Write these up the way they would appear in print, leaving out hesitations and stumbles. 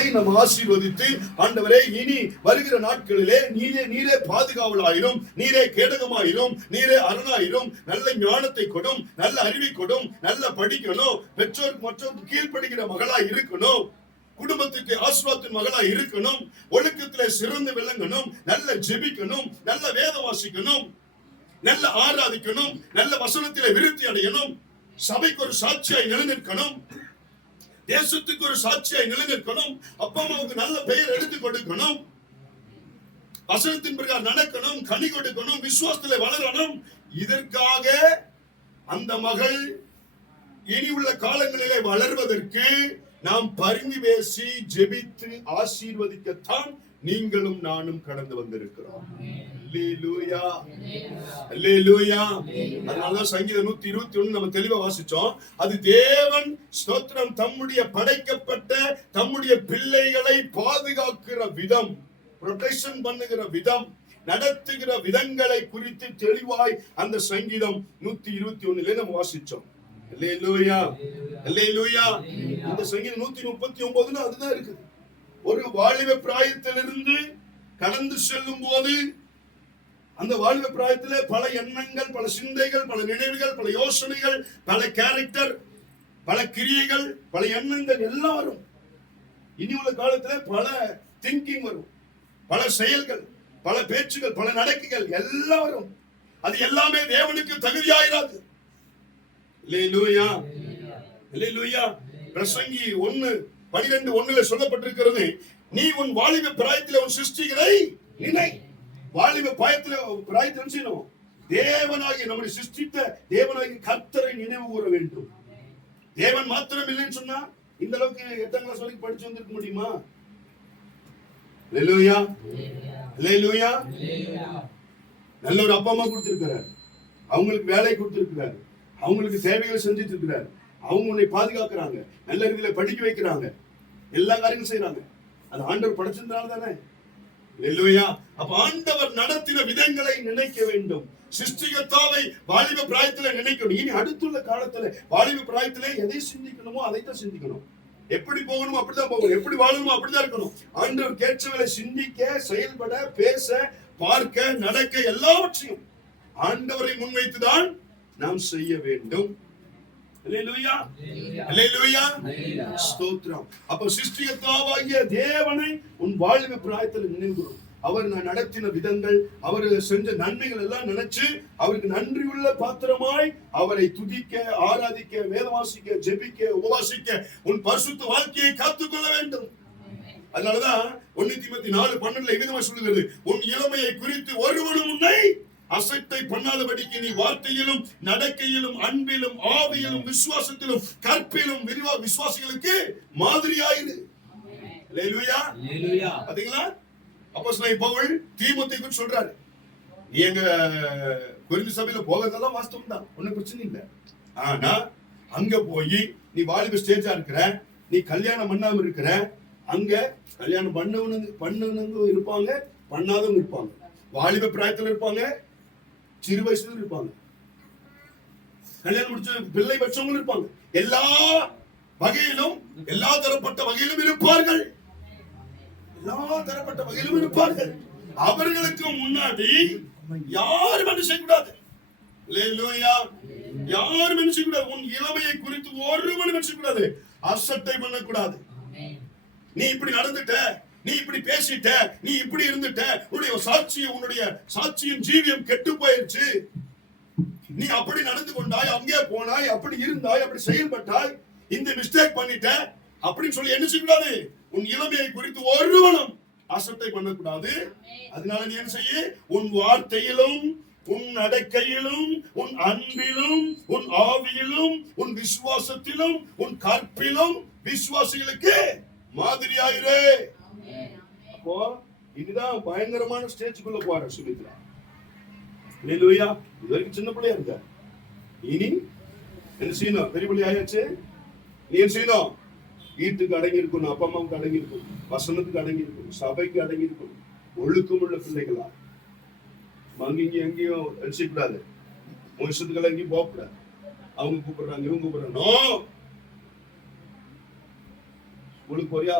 மகளை நம்ம ஆசீர்வதித்து, ஆண்டவரே இனி வருகிற நாட்களிலே நீரே பாதுகாவலாயிரும், நீரே கேடகமாயிரும், நீரே அரணாயிரும், நல்ல ஞானத்தை கொடும், நல்ல அறிவை கொடும், நல்ல படிக்கணும், பெற்றோருக்கு மற்றவருக்கு கீழ்ப்படுகிற மகளா இருக்கணும், குடும்பத்துக்கு ஆசீர்வாதத்தின் மகளா இருக்கணும், ஒழுக்கத்திலே சிறந்து விளங்கணும், நல்ல ஜெபிக்கணும், நல்ல வேத வாசிக்கணும், நல்ல ஆராதிக்கணும், நல்ல வசனத்திலே விருத்தி அடையணும், சபைக்கு ஒரு சாட்சியாய் நிலைநிற்கணும், தேசத்துக்கு ஒரு சாட்சியாய் நிலைநிற்கணும், அப்பா அம்மாவுக்கு நல்ல பெயர் எடுத்து கொடுக்கணும், வசனத்தின் பிரகாரம் நடக்கணும், கனி கொடுக்கணும், விசுவாசத்திலே வளரணும். இதற்காக அந்த மகள் இனி உள்ள காலங்களிலே வளர்வதற்கு நாம் பரிந்து பேசி ஜெபித்து ஆசீர்வதிக்கத்தான் நீங்களும் நானும் கடந்து வந்திருக்கிறோம். அல்லேலூயா, அல்லேலூயா. அதனாலதான் சங்கீதம் 121 நம்ம தெளிவா வாசிச்சோம். அது தேவன் ஸ்தோத்திரம் தம்முடைய படைக்கப்பட்ட தம்முடைய பிள்ளைகளை பாதுகாக்கிற விதம், ப்ரொடெக்ஷன் பண்ணுகிற விதம், நடத்துகிற விதங்களை குறித்து தெளிவாய் அந்த சங்கீதம் 121 நம்ம வாசிச்சோம். அல்லேலூயா, அல்லேலூயா. இந்த சங்கீதம் 139 அதுதான் இருக்குது. ஒரு வாலிப பிராயத்திலிருந்து கடந்து செல்லும் போது அந்த வாலிப பிராயத்திலே பல எண்ணங்கள், பல சிந்தைகள், பல நினைவுகள், பல யோசனைகள், பல கேரக்டர், பல கிரியைகள், பல எண்ணங்கள் எல்லாம் வரும். இனி உள்ள காலத்திலே பல திங்கிங் வரும், பல செயல்கள், பல பேச்சுகள், பல நடக்கைகள் எல்லாம் வரும். அது எல்லாமே தேவனுக்கு தகுதியாயிராது. அல்லேலூயா, அல்லேலூயா. பிரசங்கி 1:12 சொல்லப்பட்டிருக்கிறது, நீ உன் வாலிப பிராயத்திலே உன் சிருஷ்டிகளை நினை. வாலிப பிராயத்தில் தேவனாகி நம்முடைய சிருஷ்டித்த தேவனாகி கர்த்தரை நினைவு கூற வேண்டும். தேவன் மாத்திரம் இல்லைன்னு சொன்னா இந்த அளவுக்கு 8ஆம் கிளாஸ் வரைக்கும் படிச்சு வந்திருக்க முடியுமா? அல்லேலூயா, அல்லேலூயா. நல்ல ஒரு அப்பா அம்மா கொடுத்திருக்கிறார், அவங்களுக்கு வேலை கொடுத்திருக்கிறார், அவங்களுக்கு சேவைகளை செஞ்சுட்டு இருக்கிறார், அவங்க உன்னை பாதுகாக்கிறாங்க, நல்ல ரீதியில படிக்க வைக்கிறாங்க, எல்லா காரியங்களும் செய்யறாங்க. அது ஆண்டவர் படைச்சிருந்தாலும் தானே. அல்லேலூயா. அப்ப ஆண்டவர் நடத்தின விதங்களை நினைக்க வேண்டும். சிருஷ்டிகர்த்தாவை வாலிப பிராயத்திலே நினைக்கணும். இனி அடுத்துள்ள காலத்துல வாலிப பிராயத்திலே எதை சிந்திக்கணுமோ அதைத்தான் சிந்திக்கணும். எப்படி போகணுமோ அப்படிதான் போகணும், எப்படி வாழணுமோ அப்படிதான் இருக்கணும். ஆண்டவர் கேட்சவரை சிந்திக்க, செயல்பட, பேச, பார்க்க, நடக்க எல்லாவற்றையும் ஆண்டவரை முன்வைத்துதான் நாம் செய்ய வேண்டும். அல்லேலூயா, அல்லேலூயா, ஸ்தோத்திரம். அப்ப சிருஷ்டிகர்த்தாவாகிய தேவனை உன் வாலிப பிராயத்தில் நினைவுகூரும். அவர் நடத்தின விதங்கள், அவர் செஞ்ச நன்மைகள் எல்லாம் நினைச்சு அவருக்கு நன்றியுள்ள பாத்திரமாய் அவரை துதிக்க, ஆராதிக்க, வேதவாசிக்க, ஜெபிக்க, உபவாசிக்க உன் பரிசுத்த வாழ்க்கையை காத்துக்கொள்ள வேண்டும். அதனாலதான் 1 தீமோத்தேயு 4:12 இவ்விதமாக சொல்லுகிறது, உன் இளமையை குறித்து ஒருவனும் உன்னை அசட்டை பண்ணாதபடிக்கு நீ வார்த்தையிலும், நடக்கையிலும், அன்பிலும், ஆவியிலும், விசுவாசத்திலும், கற்பிலும் விசுவாசிகளுக்கு மாதிரியாயிரு. அல்லேலூயா, அல்லேலூயா. பாத்தீங்களா? அப்போஸ்தலன் பவுல் தீமோத்தேயுக்கு சொல்றாரு, நீ எங்க கொரிந்து சபையில போகிறதெல்லாம் வாஸ்தவம் தான், ஒன்னும் பிரச்சனை இல்லை. ஆனா அங்க போய் நீ வாலிப ஸ்டேஜா இருக்கிற, நீ கல்யாணம் பண்ணாம இருக்கிற, அங்க கல்யாணம் பண்ணவனுங்க இருப்பாங்க, பண்ணாதவங்க இருப்பாங்க, வாலிப பிராயத்துல இருப்பாங்க, சிறு வயசுல இருப்பாங்க, கல்யாணம் முடிச்ச பிள்ளை பெற்றவங்க இருப்பாங்க, எல்லா வகையிலும், எல்லா தரப்பட்ட வகையிலும் இருப்பார்கள், எல்லா தரப்பட்ட வகையிலும் இருப்பார்கள். அவர்களுக்கு முன்னாடி யாரும் என்ன செய்யக்கூடாது. அல்லேலூயா, யாரும் என்ன செய்யக்கூடாது. உன் இளமையை குறித்து ஒருவனும் என்ன செய்யக்கூடாது, அசட்டை பண்ணக்கூடாது. நீ இப்படி நடந்துட்ட, நீ இப்படி பேசிட்ட, நீ இப்படி இருந்துட்ட, உன்னுடைய சாட்சியின் ஜீவியம் கெட்டு போயிருச்சு, நீ அப்படி நடந்து கொண்டாய், அங்கே போனாய், அப்படி இருந்தாய், அப்படி செயல்பட்டாய், இந்த மிஸ்டேக் பண்ணிட்ட அப்படின்னு சொல்லி என்ன செய்யக்கூடாது. உன் இளமையை குறித்து ஒருவனும் அசட்டை பண்ணக்கூடாது. அதனால நீ என்ன செய்ய, உன் வார்த்தையிலும், உன் நடக்கையிலும், உன் அன்பிலும், உன் ஆவியிலும், உன் விசுவாசத்திலும், உன் கற்பிலும் விசுவாசிகளுக்கு மாதிரியாயிரே. அப்போ இதுதான் பயங்கரமான ஸ்டேஜுக்குள்ள போற சுமித்ரா. அல்லேலூயா. இது வரைக்கும் சின்ன பிள்ளையா இருக்க, இனி என்ன செய்யணும், பெரிய பிள்ளை ஆயாச்சு. நீ என்ன செய்யணும், வீட்டுக்கு அடங்கி இருக்கணும், அப்பா அம்மாவுக்கு அடங்கி இருக்கணும், வசனத்துக்கு அடங்கி இருக்கணும், சபைக்கு அடங்கி இருக்கணும், ஒழுக்கம் உள்ள பிள்ளைகளா. அங்கேயும் எங்கேயும் செய்யக்கூடாது, வருஷத்துக்கு எங்கேயும் போகக்கூடாது. அவங்க கூப்பிடுறாங்க, இவங்க கூப்பிடுறாங்க. ஸ்கூலுக்கு போறியா,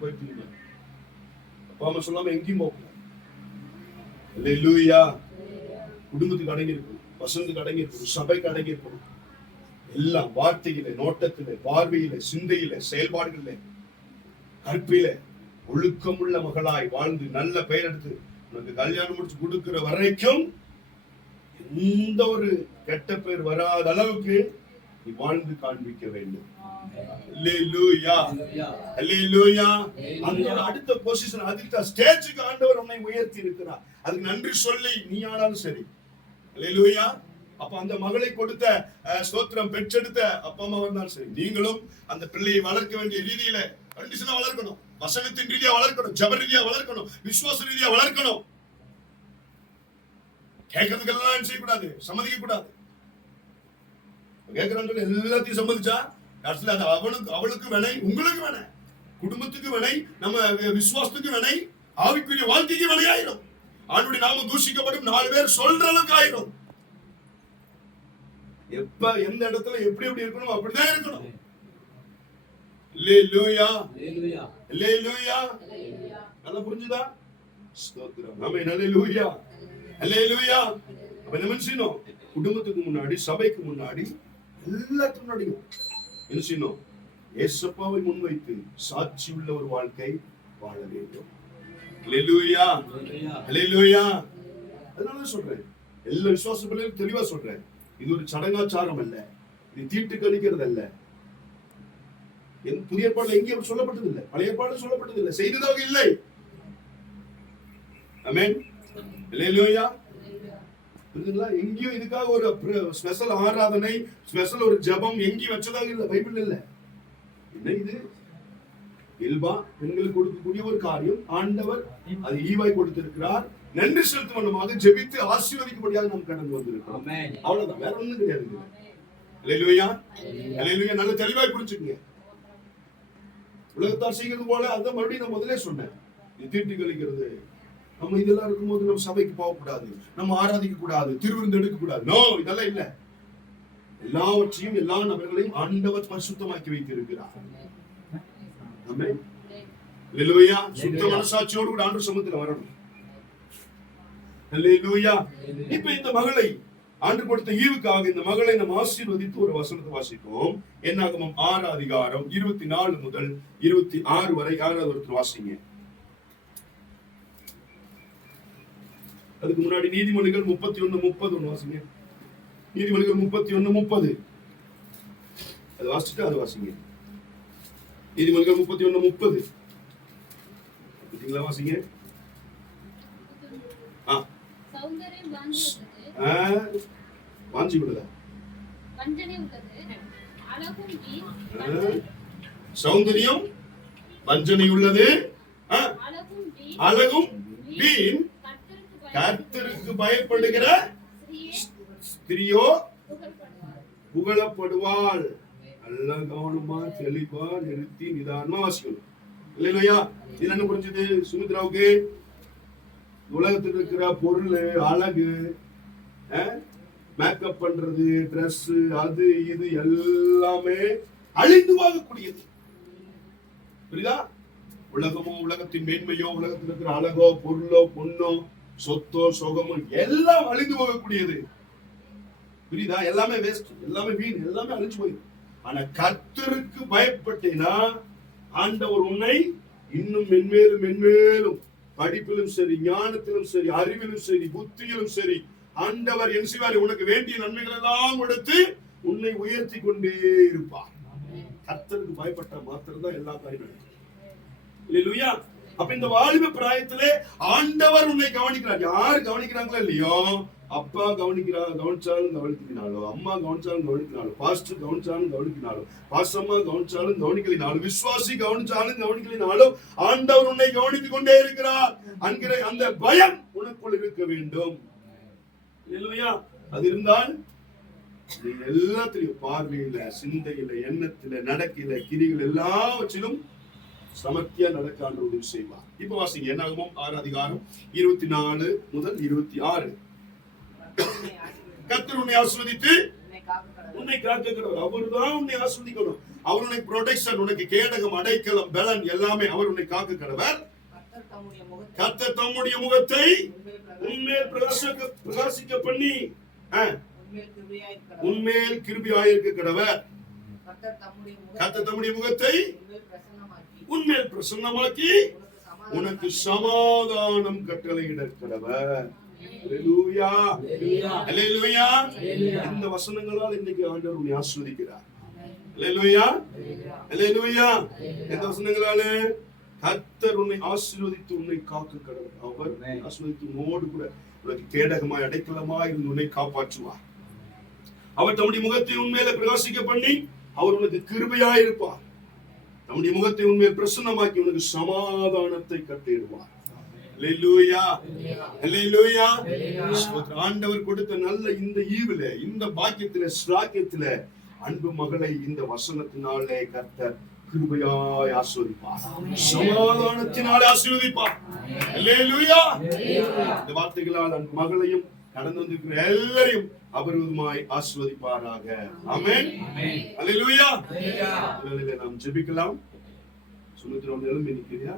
போயிட்டு அப்பா அம்மா சொல்லாம எங்கேயும் போகல. அல்லேலூயா. குடும்பத்துக்கு அடங்கி இருக்கணும், வசந்துக்கு அடங்கி இருக்கணும், சபைக்கு அடங்கி இருக்கணும். எல்லாம் வார்த்தையில, நோட்டத்தில, பார்வையில, சிந்தையில, செயல்பாடுகளில, கற்பில ஒழுக்கமுள்ள மகளாய் வாழ்ந்து நல்ல பெயர் எடுத்து உனக்கு கல்யாணம் முடிச்சு கொடுக்கிற வரைக்கும் எந்த ஒரு கெட்ட பெயர் வராத அளவுக்கு நீ வாழ்ந்து காண்பிக்க வேண்டும். அல்லேலூயா, அல்லேலூயா. அந்த அடுத்த பொசிஷன், அடுத்த ஸ்டேஜுக்கு ஆண்டவர் உன்னை உயர்த்தி இருக்கிறார். அதுக்கு நன்றி சொல்லி நீ ஆனாலும் சரி. அல்லேலூயா. அப்ப அந்த மகளை கொடுத்த ஸ்தோத்திரம் பெற்றெடுத்த அப்பா அம்மா இருந்தாலும் சரி, நீங்களும் அந்த பிள்ளையை வளர்க்க வேண்டிய ரீதியில கண்டிஷனா வளர்க்கணும். வசனத்தின் ரீதியா வளர்க்கணும், ஜெப ரீதியா வளர்க்கணும், விசுவாச ரீதியா வளர்க்கணும். கேட்கறதுக்கெல்லாம் செய்யக்கூடாது, சம்மதிக்க கூடாது. கேட்கிறான்னு எல்லாத்தையும் சம்மதிச்சா கடைசியில் அது அவளுக்கு வினை, உங்களுக்கு வினை, குடும்பத்துக்கு வினை, நம்ம விசுவாசத்துக்கு வினை, ஆவிக்குரிய வாழ்க்கைக்கு வினை ஆயிரும். ஆண்டுடைய நாம தூஷிக்கப்படும், 4 பேர் சொல்ற அளவுக்கு ஆயிரும். எப்ப எந்த இடத்துல எப்படி எப்படி இருக்கணும் அப்படிதான் இருக்கணும். அல்லேலூயா, அல்லேலூயா. நல்லா புரிஞ்சுதா? ஸ்தோத்திரம். ஆமென். அல்லேலூயா, அல்லேலூயா. அப்ப என்ன செய்யணும்? குடும்பத்துக்கு முன்னாடி, சபைக்கு முன்னாடி, எல்லாத்துக்கும் முன்னாடியும் என்ன செய்யணும்? இயேசுவை முன்வைத்து சாட்சி உள்ள ஒரு வாழ்க்கை வாழ வேண்டும். அல்லேலூயா, அல்லேலூயா. அதனால சொல்றேன், எல்லா விசுவாச பிள்ளைகளும் தெளிவா சொல்றேன், இது ஒரு சடங்காச்சாரம் அல்ல, இது தீட்டு கழிக்கிறது அல்ல. புதிய ஏற்பாடுல எங்கேயும் சொல்லப்பட்டது இல்லை, பழைய ஏற்பாடு சொல்லப்பட்டது இல்லை, செய்ததாக இல்லை. ஆமென். அல்லேலூயா. புரியுதுங்களா? எங்கேயும் இதுக்காக ஒரு ஸ்பெஷல் ஆராதனை, ஸ்பெஷல் ஒரு ஜெபம் எங்கேயும் வச்சதாக இல்லை, பைபிள் இல்ல. என்ன இது? இல்பா பெண்களுக்கு கொடுக்கக்கூடிய ஒரு காரியம், ஆண்டவர் அது ஈவாய் கொடுத்திருக்கிறார். நன்றி செலுத்தும் வண்ணமாக ஜெபித்து ஆசீர்வதிக்கும்படியாக நாம் கடந்து வந்திருக்கிறோம். அவ்வளவுதான், வேற ஒண்ணும் கிடையாது. அல்லேலூயா, அல்லேலூயா. நல்ல தெளிவாய் புரிஞ்சுக்கங்க. உலகத்தார் செய்கிறது போல அதான் மறுபடியும் நான் முதலே சொன்னேன், இது தீட்டு கழிக்கிறது. நம்ம இதெல்லாம் இருக்கும்போது நம்ம சபைக்கு போகக்கூடாது, நம்ம ஆராதிக்க கூடாது, திருவிருந்து எடுக்க கூடாது. நோ, இதெல்லாம் இல்ல. எல்லாவற்றையும் எல்லா நபர்களையும் ஆண்டவர் பரிசுத்தமாக்கி வைத்திருக்கிறார். ஆமென். அல்லேலூயா. சுத்த மனசாட்சியோடு கூட ஆண்டவர் சமூகத்தில் வரணும். அல்லேலூயா. இப்ப இந்த மகளை ஆண்டு கொடுத்த ஈவுக்காக இந்த மகளை நம்ம ஆசீர்வதித்து ஒரு வசனத்தை வாசிப்போம். என்னாகமம் 6 அதிகாரம் 24 முதல் 26 வரை. யாராவது ஒருத்தர் வாசிங்க. அதுக்கு முன்னாடி நீதிமொழிகள் 31:30 வாசிங்க. நீதிமொழிகள் 31:30 அது வாசிச்சுட்டு அது வாசிங்க. நீதிமொழிகள் 31:30 வாசிங்க. வாஞ்சி உள்ளதா? சௌந்தரியம் வஞ்சனை உள்ளது, அழகும் வீண். கர்த்தருக்கு பயப்படுகிற ஸ்திரியோ புகழப்படுவாள். நல்லா கவனமா தெளிவா நிறுத்தி நிதானமா வாசிக்கணும். இல்லையா? இது என்ன புரிஞ்சது சுமித்ராவுக்கு? உலகத்தில் இருக்கிற பொருள், அழகு, மேக்கப் பண்றது, ட்ரெஸ், அது இது எல்லாமே அழிந்து வாங்கக்கூடியது. புரியுதா? உலகமோ, உலகத்தின் மேன்மையோ, உலகத்தில் இருக்கிற அழகோ, பொருளோ, பொண்ணோ, சொத்தோ, சோகமோ எல்லாம் அழிந்து போகக்கூடியது. புரியுதா? எல்லாமே வேஸ்ட், எல்லாமே வீண், எல்லாமே அழிஞ்சு போயிடும். ஆனா கர்த்தருக்கு பயப்பட்டேனா ஆண்டவர் உன்னை இன்னும் மென்மேலும் மென்மேலும் படிப்பிலும் சரி, ஞானத்திலும் சரி, அறிவிலும் சரி, புத்தியிலும் சரி, ஆண்டவர் என் செய்வார், உனக்கு வேண்டிய நன்மைகள் எல்லாம் கொடுத்து உன்னை உயர்த்தி கொண்டே இருப்பார். கர்த்தருக்கு பயப்பட்ட மாத்திரம் தான் எல்லா காரியங்களும். அல்லேலூயா. அப்ப இந்த வாலிப பிராயத்திலே ஆண்டவர் உன்னை கவனிக்கிறார். யார் கவனிக்கிறாங்களோ இல்லையோ, அப்பா கவனிச்சாலும் கவனிக்கிறாளோ, அம்மா கவனிச்சாலும் கவனிக்கிறாளோ, பாஸ்டர் கவனிச்சாலும் கவனிக்கிறாளோ, பாஸ்டம்மா கவனிச்சாலும் கவனிக்கலினாலும், விசுவாசி கவனிச்சாலும் கவனிக்கலினாலும், ஆண்டவர் உன்னை கவனித்துக் கொண்டே இருக்கிறார் என்கிற அந்த பயம் உனக்குள் இருக்க வேண்டும். இல்லையா? அது இருந்தால் எல்லாத்திலையும், பார்வையில, சிந்தையில, எண்ணத்தில, நடக்கில, கிரிகள் எல்லாவற்றிலும் சமர்த்தியா நடக்க ஆண்டவர் உதவி செய்வார். இப்ப வாசிங்க. என்னாகமம் 6 அதிகாரம் 24 முதல் 26. கர்த்தர் உன்னை ஆசீர்வதித்து உன்னை காக்க கடவுள். அவர்தான் உன்னை ஆசீர்வதிக்கணும். அவர் உனக்கு ப்ரொடெக்ஷன், உனக்கு கேடகம், அடைக்கலம், பலன் எல்லாமே அவர் உன்னை காக்க கடவர். கர்த்தர் தம்முடைய முகத்தை உன்மேல் பிரகாசிக்க பண்ணி உன்மேல் கிருபையாயிருக்க கடவர். கர்த்தர் தம்முடைய முகத்தை உன்மேல் பிரசன்னமாக்கி உனக்கு சமாதானம் கட்டளையிட கடவர். அல்லேலூயா, அல்லேலூயா. இந்த வசனங்களால் இன்னைக்கு ஆண்டவர் உன்னை ஆசீர்வதிக்கிறார். அல்லேலூயா, அல்லேலூயா. இந்த வசனங்களால கர்த்தர் உன்னை ஆசீர்வதித்து உன்னை காக்க கடவர். அவர் ஆசீர்வதித்து உன்னோடு கூட உனக்கு கேடகமாய் அடைக்கலமாய் இருந்து உன்னை காப்பாற்றுவார். அவர் தம்முடைய முகத்தை உன்மேல பிரகாசிக்க பண்ணி அவர் உனக்கு கிருபையாய் இருப்பார். நம்முடைய முகத்தை உண்மையில் பிரசன்னமாக்கி உனக்கு சமாதானத்தை கட்டிடுவார். அல்லேலூயா, அல்லேலூயா. ஆண்டவர் கொடுத்த நல்ல இந்த ஈவில, இந்த பாக்கியத்தில, ஸ்லாக்கியத்தில அன்பு மகளை இந்த வசனத்தினாலே கர்த்தர் கிருபையாய் ஆசீர்வதிப்பார், சமாதானத்தினாலே ஆசீர்வதிப்பார். அல்லேலூயா. இந்த வார்த்தைகளால் அன்பு மகளையும் கடந்து வந்திருக்கிற எல்லாரையும் அபரிதமாய் ஆசீர்வதிப்பாராக. ஆமென். அல்லேலூயா. நாம் ஜெபிக்கலாம். சுமித்ரா எழும்பி நிற்கிறியா?